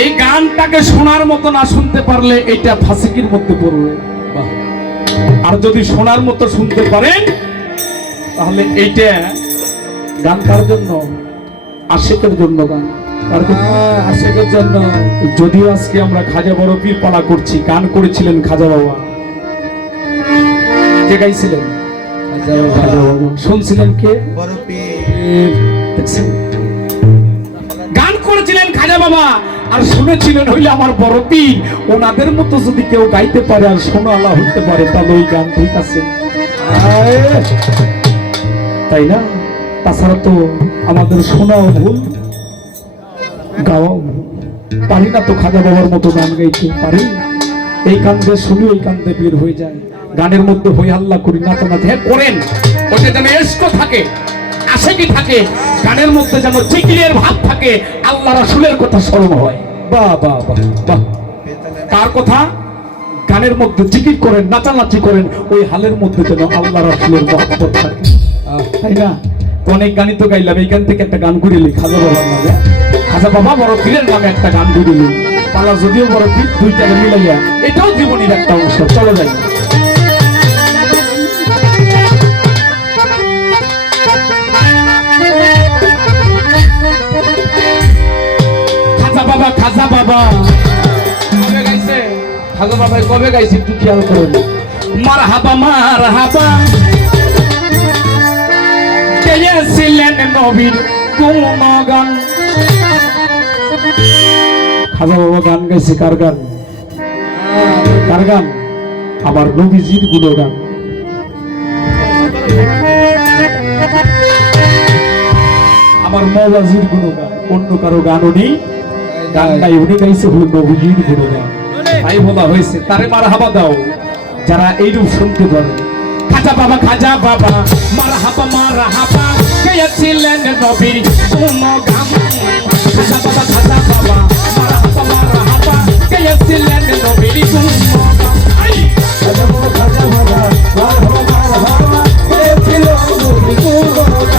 এই গানটাকে শোনার মতো না শুনতে পারলে এটা ফাঁসিকির মধ্যে পড়বে, আর যদি শোনার মতো শুনতে পারেন তাহলে এইটা গান কার জন্য? আশিকের জন্য গান, আশিকের জন্য। যদিও আজকে আমরা খাজা বড় পীর পালা করছি, গান করেছিলেন খাজা বাবা। কে গাইছিলেন? খাজা বাবা। শুনছিলেন কে? বড় পীর। দেখছেন, গান করেছিলেন খাজা বাবা আর শুনেছিলেন হইলে আমার বড় পীর। ওনাদের মতো যদি কেউ গাইতে পারে আর শোনালা হইতে পারে তাহলে ওই গান ঠিক আছে, তাই না? তাছাড়া তো আমাদের শোনাও ভুল, গাওয়াও ভুল। পারি না তো খাজা বাবার মতো গান গাইতে পারি। এই কান্দে শুনি ওই কান্দে বের হয়ে যায়। গানের মধ্যে হই হাল্লা করি, নাচানাচি হ্যাঁ করেন, ওটা যেন এস্ক থাকে, আশিকি থাকে, গানের মধ্যে যেন জিকিরের ভাব থাকে, আল্লাহ রাসূলের কথা স্মরণ হয়। বাহ বাহ বাহ বাহ। কার কথা? গানের মধ্যে জিকির করেন, নাচানাচি করেন, ওই হালের মধ্যে যেন আল্লাহ রাসূলের মহব্বত থাকে, তাই না? অনেক গানই তো গাইলাম, এইখান থেকে একটা গান করিলি খাজা বাবার নামে, খাজা বাবা বড় পীরের নামে একটা গান করিলি পালা, যদিও বড় পীর দুইটাকে মিলাইয়া, এটাও জীবনের একটা অংশ। চলো যাই। খাজা বাবা, খাজা বাবা কবে গাইছে? খাজা বাবা কবে গাইছে একটু খেয়াল করেন। মারহাবা মারহাবা গেয়েছিলেন নবীর গুণগান। খাজা বাবা গান গাইছে কার গান? কার গান? আমার নবীজির গুণগান। আমার মৌলাজির গুণগান, অন্য কারো গান উনি গান গাই, উনি গাইছে হলো নবীজির গুণগান। তাই বলা হয়েছে তারে মারহাবা দাও যারা এইরূপ শুনতে পারে। খাজা বাবা, খাজা বাবা মারহাবা মারহাবা গেয়েছিলেন নবীর গুণগান। খাজা বাবা, খাজা বাবা মারহাবা মারহাবা গেয়েছিলেন নবীর গুণগান। খাজা বাবা, খাজা বাবা মারহাবা মারহাবা গেয়েছিলেন নবীর গুণগান।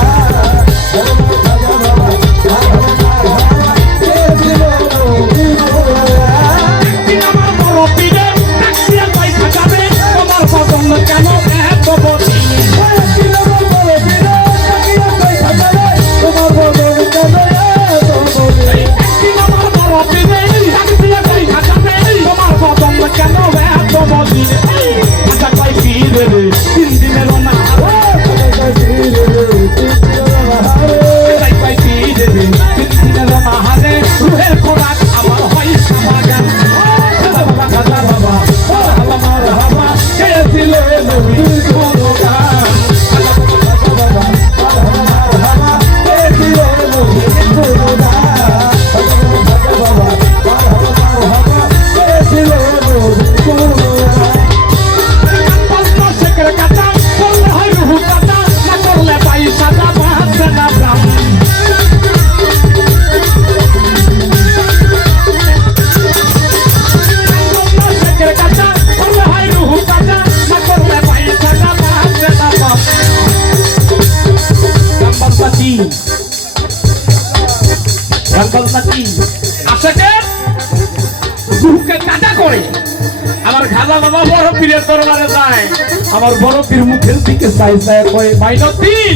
আমার খাজা বাবা বড় পীরের দরবারে যায়, আমার বড় পীর মুখের দিকে চাই চাই কয়, মাইনউদ্দিন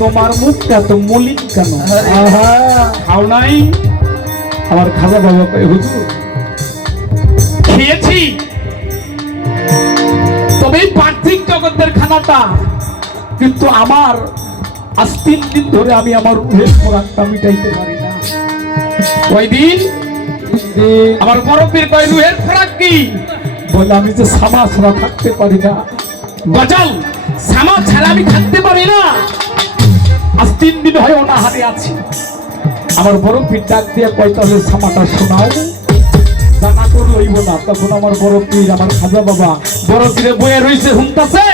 তোমার মুখটা তো মলিন কেন? খাও নাই? আমার খাজা বাবা কয়, হুজুর খেয়েছি, তবে এই পার্থিব জগতের খানাটা, কিন্তু আমার আজ 3 দিন ধরে আমি আমার রুহের খোরাকটা মিটাইতে পারি না। কয়দিন? আমার বড় পীর কয়, রুহের খোরাক কি? বলে আমি যে সামা ছাড়া থাকতে পারি না। গজল সামা ছাড়া আমি থাকতে পারি না। আজ 3 দিন হয় অনাহারে আছি। আমার বড় পীর ডাক দিয়ে কয়, তাহলে সামাটা শোনাও। জানা তো লইব না। তখন আমার বড় পীর, আমার খাজা বাবা বড় পীরে বয়ে রয়েছে শুনতেছে,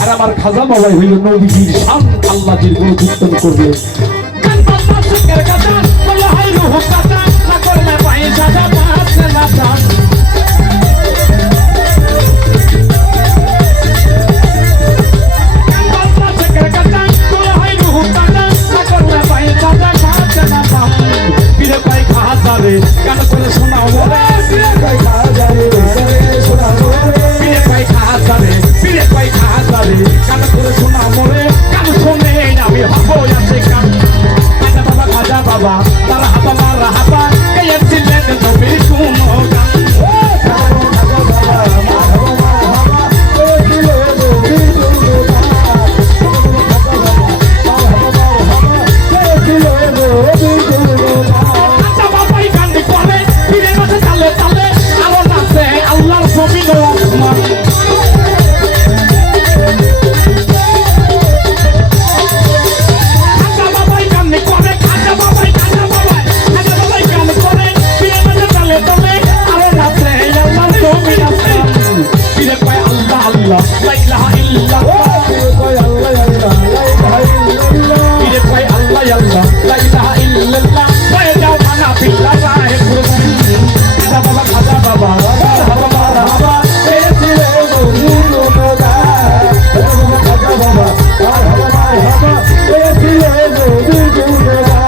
আর আমার খাজা বাবাই হইল নবীজির শান আল্লাহজির গুণ কীর্তন করবে। পীরে কয় মারহাবা মারহাবা গেয়েছিলেন নবীর গুণগান আচ্ছা বাবাই গান করে ফিরে মাঝে চালে চালে আরো নাচে আল্লাহর জমিন ও আসমান La ilaha illallah Pire koi Allah Allah La ilaha illallah Koi jao khana pilla rahe kurban Khaja baba marhaba marhaba Esile guru goda Khaja baba marhaba Esile guru goda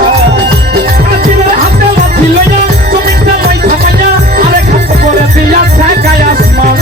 Pire hatte lathi loya Tuminta loi thamaya Are khat kore diya sakai asman